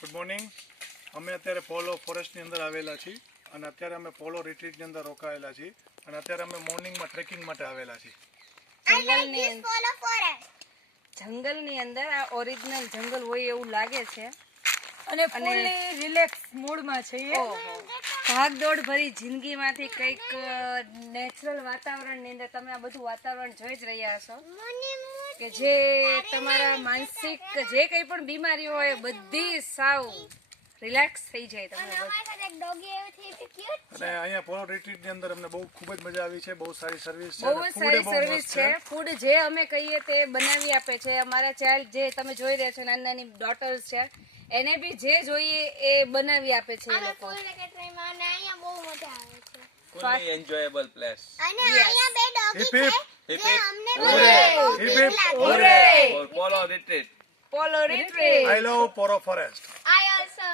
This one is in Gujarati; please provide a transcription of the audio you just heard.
Good morning. અમે અત્યારે પોલો ફોરેસ્ટની અંદર આવેલા છીએ અને અત્યારે અમે પોલો રિટ્રીટની અંદર રોકાયેલા છીએ અને અત્યારે અમે મોર્નિંગમાં ટ્રેકિંગ માટે આવેલા છીએ. જંગલની અંદર આ ઓરિજિનલ જંગલ હોય એવું લાગે છે અને ફૂલી રિલેક્સ મૂડમાં છીએ. ભાગદોડ ભરી જિંદગીમાંથી કંઈક નેચરલ વાતાવરણની અંદર તમે આ બધું વાતાવરણ જોઈ જ રહ્યા હશો કે જે તમારા માનસિક જે કંઈ પણ બીમારીઓ હોય બધી સાવ રિલેક્સ થઈ જાય તમને. અને અહીંયા પોલો રિટ્રીટની અંદર અમને બહુ ખૂબ જ મજા આવી છે. બહુ સારી સર્વિસ છે. બહુ જ સારી સર્વિસ છે. ફૂડ જે અમે કહીએ તે બનાવી આપે છે. અમારા ચાઇલ્ડ જે તમે જોઈ રહ્યા છો નાની નાની ડોટર્સ છે એને બી જે જોઈએ એ બનાવી આપે છે એ લોકો. Fully enjoyable place. For Polo retreat. Polo retreat. I love Polo Forest. I also